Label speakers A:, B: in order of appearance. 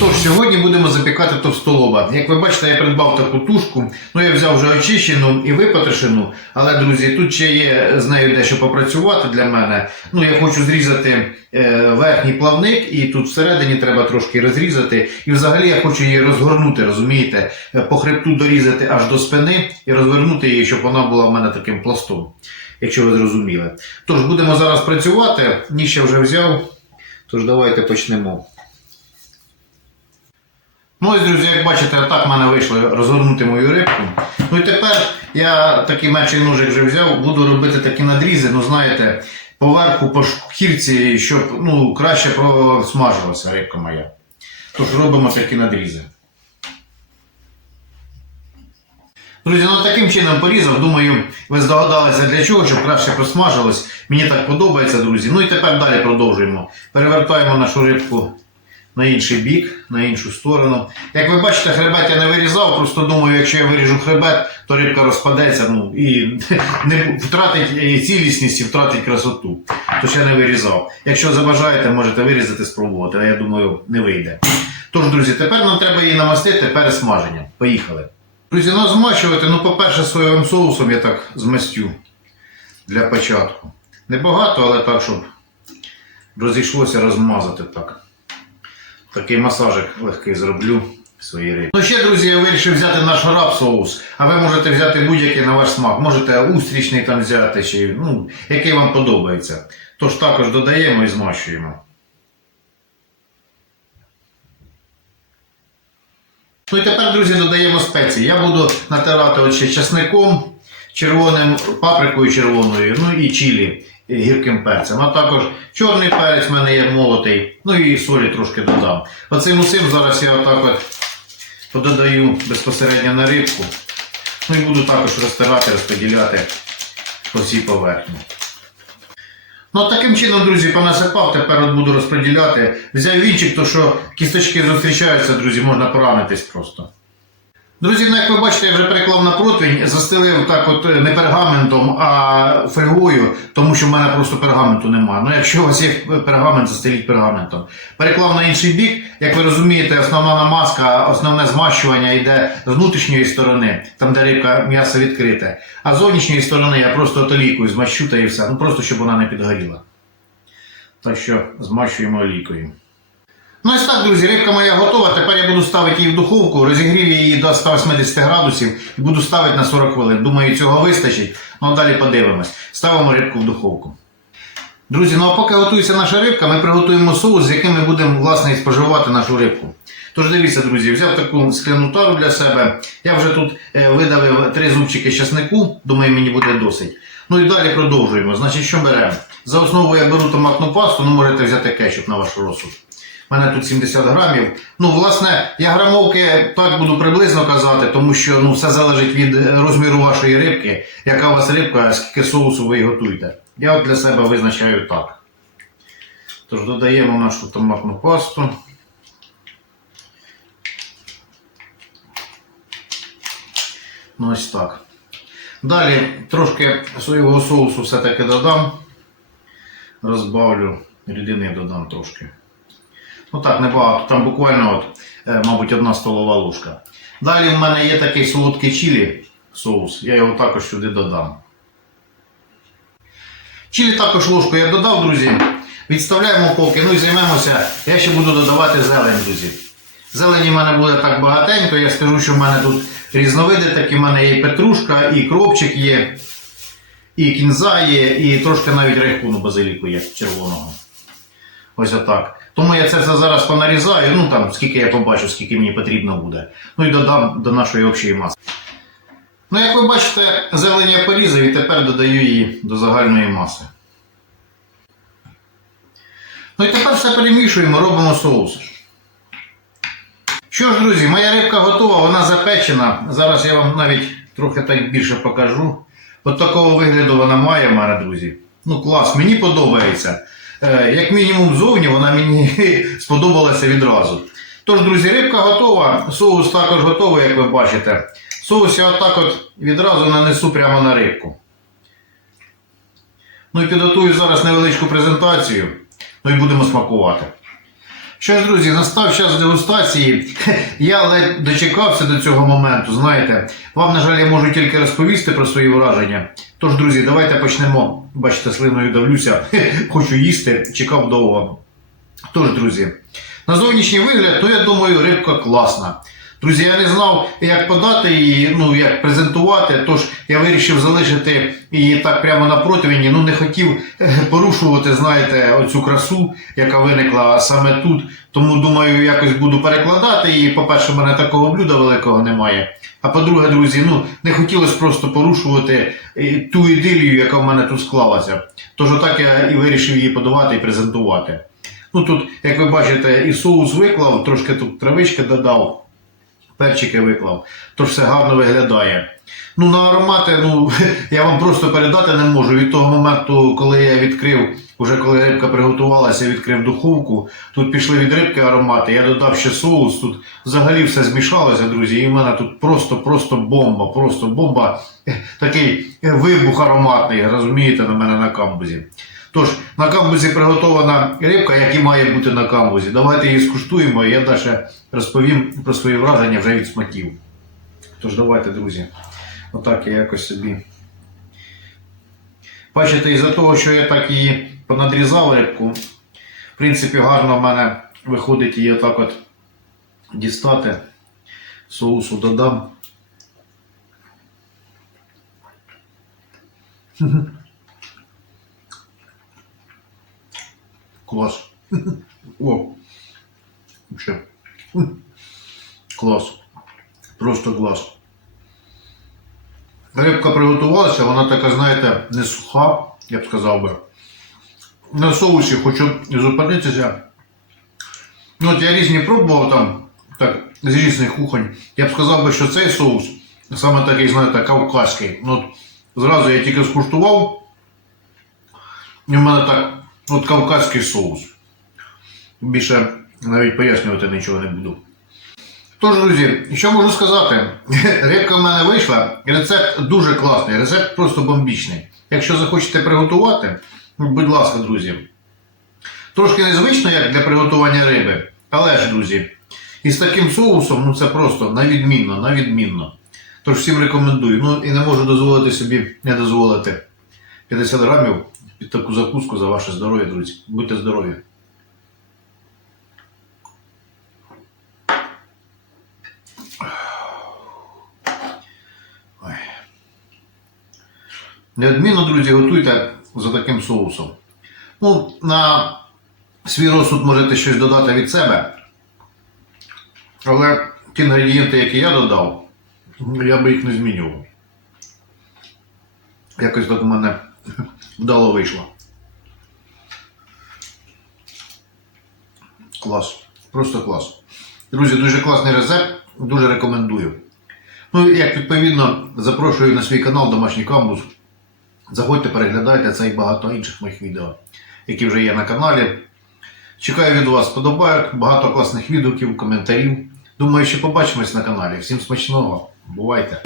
A: Тож, сьогодні будемо запікати товстолоба. Як ви бачите, я придбав таку тушку. Ну, я взяв вже очищену і випотрошену. Але, друзі, тут ще є з нею дещо попрацювати для мене. Ну, я хочу зрізати е, верхній плавник, і тут всередині треба трошки розрізати. І взагалі я хочу її розгорнути, розумієте, Е, по хребту дорізати аж до спини і розвернути її, щоб вона була в мене таким пластом. Якщо ви зрозуміли. Тож будемо зараз працювати. Ніж я вже взяв. Тож давайте почнемо. Ну ось, друзі, як бачите, так в мене вийшло розгорнути мою рибку. Ну і тепер я такий менший ножик вже взяв, буду робити такі надрізи, ну знаєте, поверху по шкірці, щоб ну, краще просмажилася рибка моя. Тож робимо такі надрізи. Друзі, ну таким чином порізав. Думаю, ви здогадалися для чого, щоб краще просмажилось. Мені так подобається, друзі. Ну і тепер далі продовжуємо. Перевертаємо нашу рибку на інший бік, на іншу сторону. Як ви бачите, хребет я не вирізав, просто думаю, якщо я виріжу хребет, то рибка розпадеться ну, і не втратить цілісність і втратить красоту. Тож я не вирізав. Якщо забажаєте, можете вирізати, спробувати, а я думаю, не вийде. Тож, друзі, тепер нам треба її намастити перед смаженням. Поїхали. Друзі, ну змащувати, ну, по-перше, соєвим соусом я так змастю для початку. Небагато, але так, щоб розійшлося розмазати так. Такий масажик легкий зроблю своїй рибі. Ну ще, друзі, я вирішив взяти наш раб соус, а ви можете взяти будь-який на ваш смак. Можете устрічний там взяти, чи, ну, який вам подобається. Тож також додаємо і змащуємо. Ну і тепер, друзі, додаємо спеції. Я буду натирати ще часником, червоним паприкою червоною, ну і чилі гірким перцем. А також чорний перець в мене є молотий, ну і солі трошки додам. Оцим усім зараз я отак от пододаю безпосередньо на рибку. Ну і буду також розтирати, розподіляти по всій поверхні. Ну, таким чином, друзі, понасипав, тепер от буду розподіляти. Взяв вінчик, то що кісточки зустрічаються, друзі, можна поранитись просто. Друзі, ну як ви бачите, я вже переклав на противень, застелив так от е, не пергаментом, а фольгою, тому що в мене просто пергаменту немає. Ну, якщо у вас є пергамент, застеліть пергаментом. Переклав на інший бік, як ви розумієте, основна намазка, основне змащування йде з внутрішньої сторони, там де рибка м'ясо відкрите. А з зовнішньої сторони я просто от олійкою змащу та і все. Ну просто щоб вона не підгоріла. Так що змащуємо олійкою. Ну ось так, друзі, рибка моя готова. Тепер ставити її в духовку, розігрів її до 180 градусів і буду ставити на 40 хвилин. Думаю, цього вистачить. Ну а далі подивимось. Ставимо рибку в духовку. Друзі, ну а поки готується наша рибка, ми приготуємо соус, з яким ми будемо власне споживати нашу рибку. Тож дивіться, друзі, взяв таку скляну тару для себе. Я вже тут е, видавив три зубчики часнику, думаю, мені буде досить. Ну і далі продовжуємо. Значить, що беремо? За основу я беру томатну пасту, ну можете взяти кетчуп на ваш розсуд. У мене тут 70 грамів. Ну, власне, я грамовки так буду приблизно казати, тому що ну, все залежить від розміру вашої рибки, яка у вас рибка, скільки соусу ви готуєте. Я от для себе визначаю так. Тож додаємо нашу томатну пасту. Ну, ось так. Далі трошки соєвого соусу все-таки додам. Розбавлю, рідини додам трошки. Ну так, небагато. Там буквально, от, е, мабуть, одна столова ложка. Далі в мене є такий солодкий чилі соус. Я його також сюди додам. Чилі також ложку я додав, друзі. Відставляємо поки, ну і займемося. Я ще буду додавати зелень, друзі. Зелені в мене буде так багатенько. Я скажу, що в мене тут різновиди такі. В мене є петрушка, і кропчик є, і кінза є, і трошки навіть рейхуну базиліку є червоного. Ось отак. Тому я це все зараз понарізаю, ну там скільки я побачу, скільки мені потрібно буде. Ну і додам до нашої общої маси. Ну, як ви бачите, зелень я порізав і тепер додаю її до загальної маси. Ну і тепер все перемішуємо, робимо соус. Що ж, друзі, моя рибка готова, вона запечена. Зараз я вам навіть трохи так більше покажу. От такого вигляду вона має мене, друзі. Ну клас, мені подобається. Е, як мінімум зовні вона мені сподобалася відразу. Тож, друзі, рибка готова, соус також готовий, як ви бачите. Соус я отак от відразу нанесу прямо на рибку. Ну і підготую зараз невеличку презентацію, ну і будемо смакувати. Що ж, друзі, настав час дегустації. Я ледь дочекався до цього моменту. Знаєте, вам, на жаль, я можу тільки розповісти про свої враження. Тож, друзі, давайте почнемо. Бачите, слиною давлюся, хочу їсти, чекав довго. Тож, друзі, на зовнішній вигляд, то я думаю, рибка класна. Друзі, я не знав, як подати її, ну як презентувати, тож я вирішив залишити її так прямо на противені. Ну не хотів е, порушувати, знаєте, оцю красу, яка виникла саме тут. Тому думаю, якось буду перекладати її. По-перше, в мене такого блюда великого немає. А по-друге, друзі, ну не хотілося просто порушувати е, ту ідилію, яка в мене тут склалася. Тож отак я і вирішив її подавати і презентувати. Ну тут, як ви бачите, і соус виклав, трошки тут травички додав, перчики виклав, тож все гарно виглядає. Ну, на аромати, ну, я вам просто передати не можу. Від того моменту, коли я відкрив, вже коли рибка приготувалася, відкрив духовку, тут пішли від рибки аромати, я додав ще соус, тут взагалі все змішалося, друзі, і в мене тут просто-просто бомба, просто бомба, такий вибух ароматний, розумієте, на мене на камбузі. Тож, на камбузі приготована рибка, як і має бути на камбузі. Давайте її скуштуємо, і я далі розповім про свої враження вже від смаків. Тож давайте, друзі, отак я якось собі. Бачите, із-за того, що я так її понадрізав рибку, в принципі, гарно в мене виходить її отак от дістати. Соусу додам. Клас. О. Вообще. Клас. Просто клас. Рибка приготувалася, вона така, знаєте, не суха, я б сказав би. На соусі хочу зупинитися. Ну, от я різні пробував там, так, з різних кухонь. Я б сказав би, що цей соус саме такий, знаєте, кавказький. Ну, от, зразу я тільки скуштував. І в мене так, от кавказький соус. Більше навіть пояснювати нічого не буду. Тож, друзі, що можу сказати? Рибка в мене вийшла. Рецепт дуже класний, рецепт просто бомбічний. Якщо захочете приготувати, ну, будь ласка, друзі. Трошки незвично, як для приготування риби, але ж, друзі, із таким соусом, ну це просто на відмінно, на відмінно. Тож всім рекомендую. Ну і не можу дозволити собі не дозволити 50 грамів під таку закуску за ваше здоров'я, друзі. Будьте здорові! Неодмінно, друзі, готуйте за таким соусом. Ну, на свій розсуд можете щось додати від себе. Але ті інгредієнти, які я додав, я би їх не змінював. Якось так у мене вдало вийшло. Клас. Просто клас. Друзі, дуже класний рецепт, дуже рекомендую. Ну, як відповідно, запрошую на свій канал Домашній Камбуз. Заходьте, переглядайте це і багато інших моїх відео, які вже є на каналі. Чекаю від вас подобайок, багато класних відгуків, коментарів. Думаю, що побачимось на каналі. Всім смачного. Бувайте!